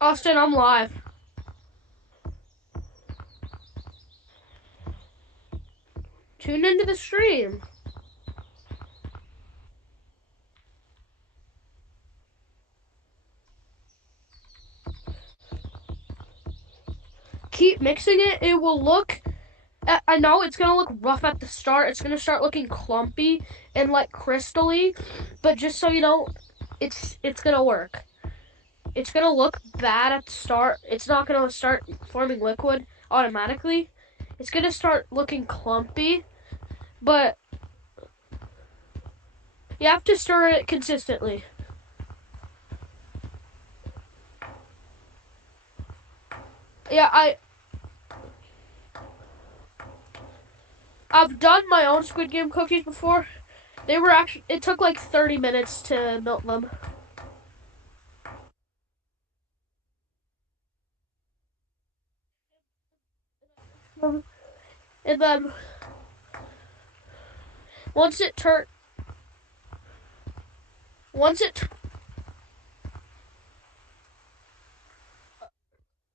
Austin, I'm live. Tune into the stream. Keep mixing it. It will look. I know it's gonna look rough at the start. It's gonna start looking clumpy and like crystally, but just so you know, it's gonna work. It's gonna look bad at the start. It's not gonna start forming liquid automatically. It's gonna start looking clumpy, but you have to stir it consistently. Yeah, I've done my own Squid Game cookies before. They were actually. It took like 30 minutes to melt them. And then once it turn, once it,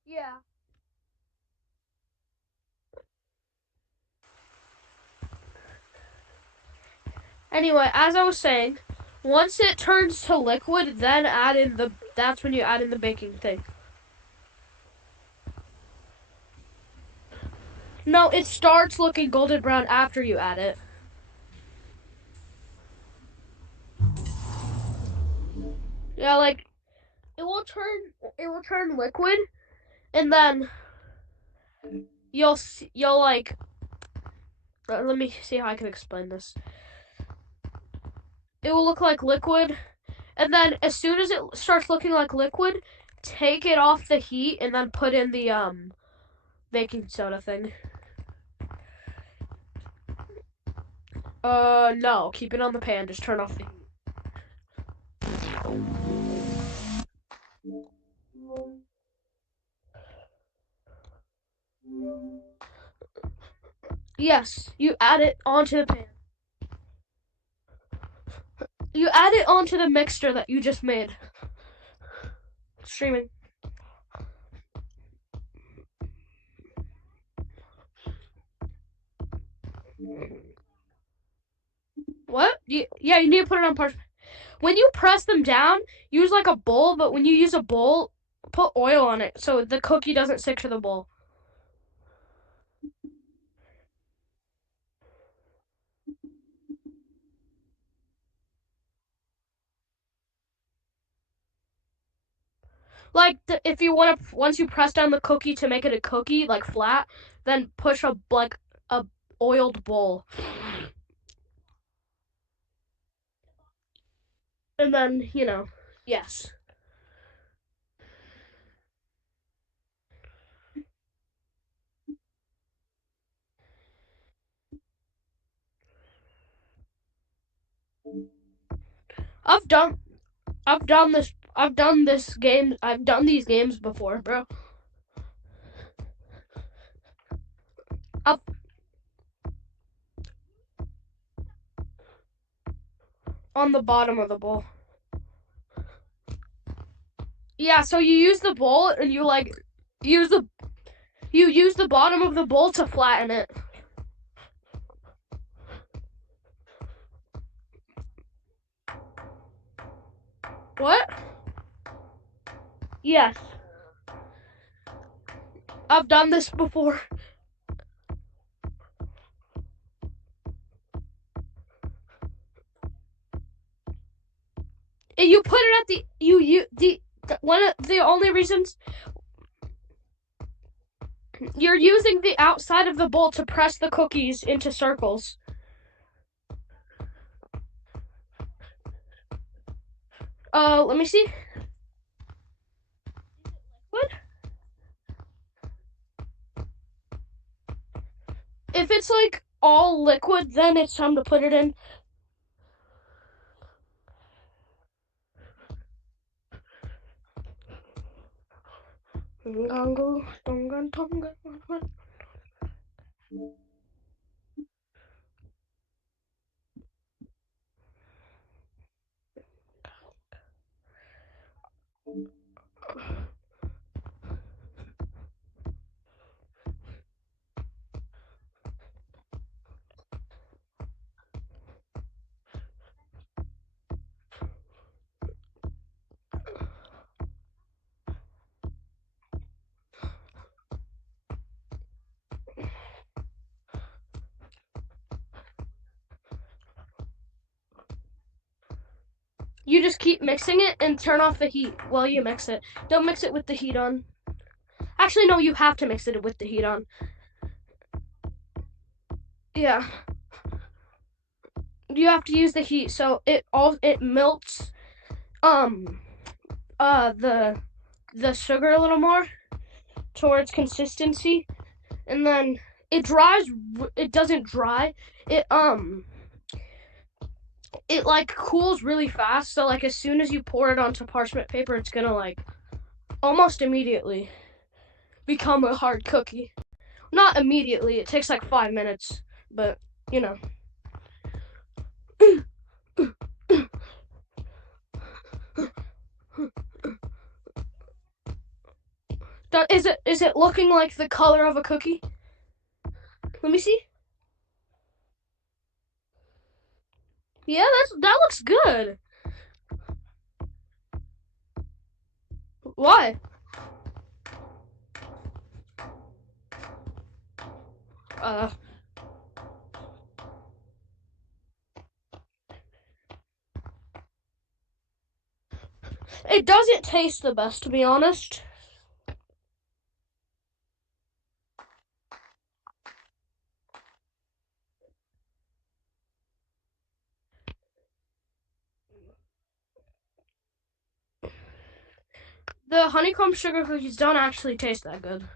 yeah. Anyway, as I was saying, once it turns to liquid, then add in the. That's when you add in the baking thing. No, it starts looking golden brown after you add it. Yeah, like it will turn. It will turn liquid, and then you'll like. Let me see how I can explain this. It will look like liquid, and then as soon as it starts looking like liquid, take it off the heat and then put in the baking soda thing. No, keep it on the pan. Just turn off the heat. Yes, you add it onto the pan. You add it onto the mixture that you just made. Streaming. What? Yeah, you need to put it on parchment. When you press them down, use like a bowl, but when you use a bowl, put oil on it so the cookie doesn't stick to the bowl. Like if you want to, once you press down the cookie to make it a cookie, like flat, then push a oiled bowl, and then yes. I've done I've done this. I've done this game. I've done these games before, bro. Up on the bottom of the bowl. Yeah, so you use the bowl and you like use the you use the bottom of the bowl to flatten it. What? Yes. I've done this before. And you put it at the one of the only reasons you're using the outside of the bowl to press the cookies into circles. Let me see. What? If it's like all liquid, then it's time to put it in. you just keep mixing it and turn off the heat while you mix it. Don't mix it with the heat on. Actually, no, you have to mix it with the heat on. Yeah. You have to use the heat so it melts the sugar a little more towards consistency, and then it dries. It doesn't dry. It like cools really fast, so like as soon as you pour it onto parchment paper, it's gonna like almost immediately become a hard cookie. Not immediately, it takes like 5 minutes, but you know. Is it looking like the color of a cookie? Let me see. Yeah, that looks good. Why? It doesn't taste the best, to be honest. The honeycomb sugar cookies don't actually taste that good.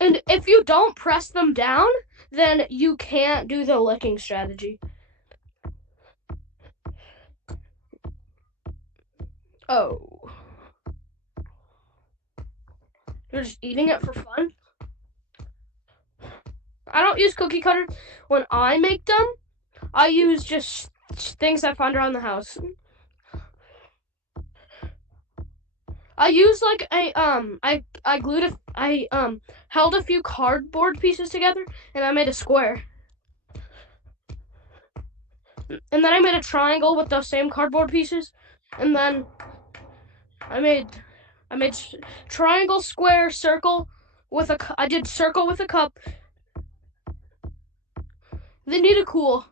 And if you don't press them down, then you can't do the licking strategy. Oh. You're just eating it for fun? I don't use cookie cutter when I make them. I use just things I find around the house. I use like I glued I held a few cardboard pieces together and I made a square. And then I made a triangle with those same cardboard pieces, and then I made triangle, square, circle with I did circle with a cup. They need to cool.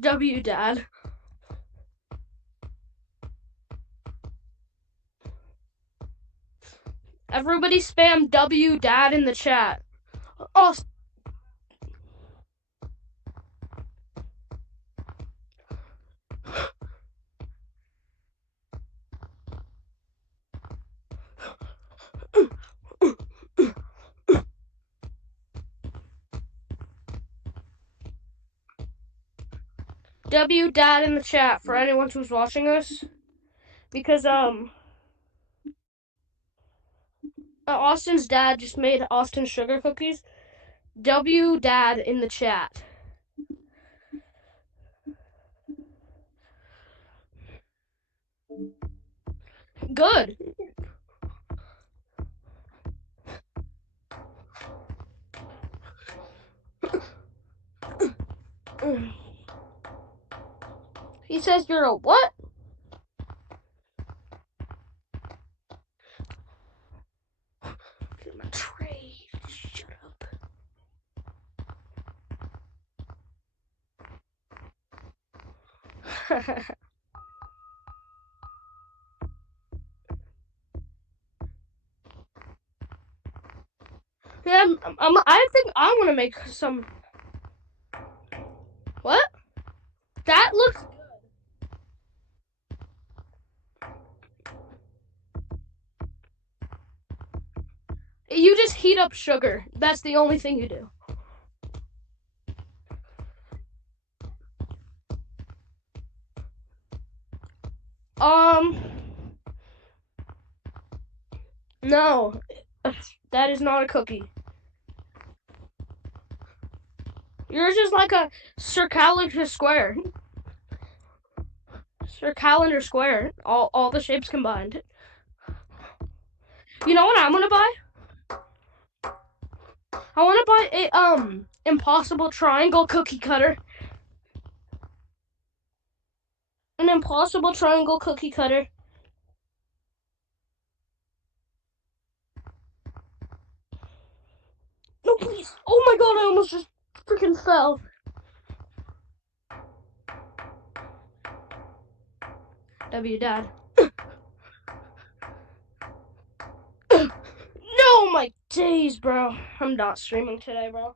W Dad. Everybody spam W Dad in the chat. Oh. W Dad in the chat for anyone who's watching us. Because Austin's dad just made Austin sugar cookies. W Dad in the chat. Good. He says you're a what? My tray. Shut up. Yeah, I think I want to make some. What? That looks good. You just heat up sugar. That's the only thing you do. No. That is not a cookie. Yours is like a Sir Calendar square. Sir Calendar square. All the shapes combined. You know what I'm gonna buy? I wanna buy a impossible triangle cookie cutter. An impossible triangle cookie cutter. No, please. Oh my god, I almost just freaking fell. W, Dad. No, my days, bro. I'm not streaming today, bro.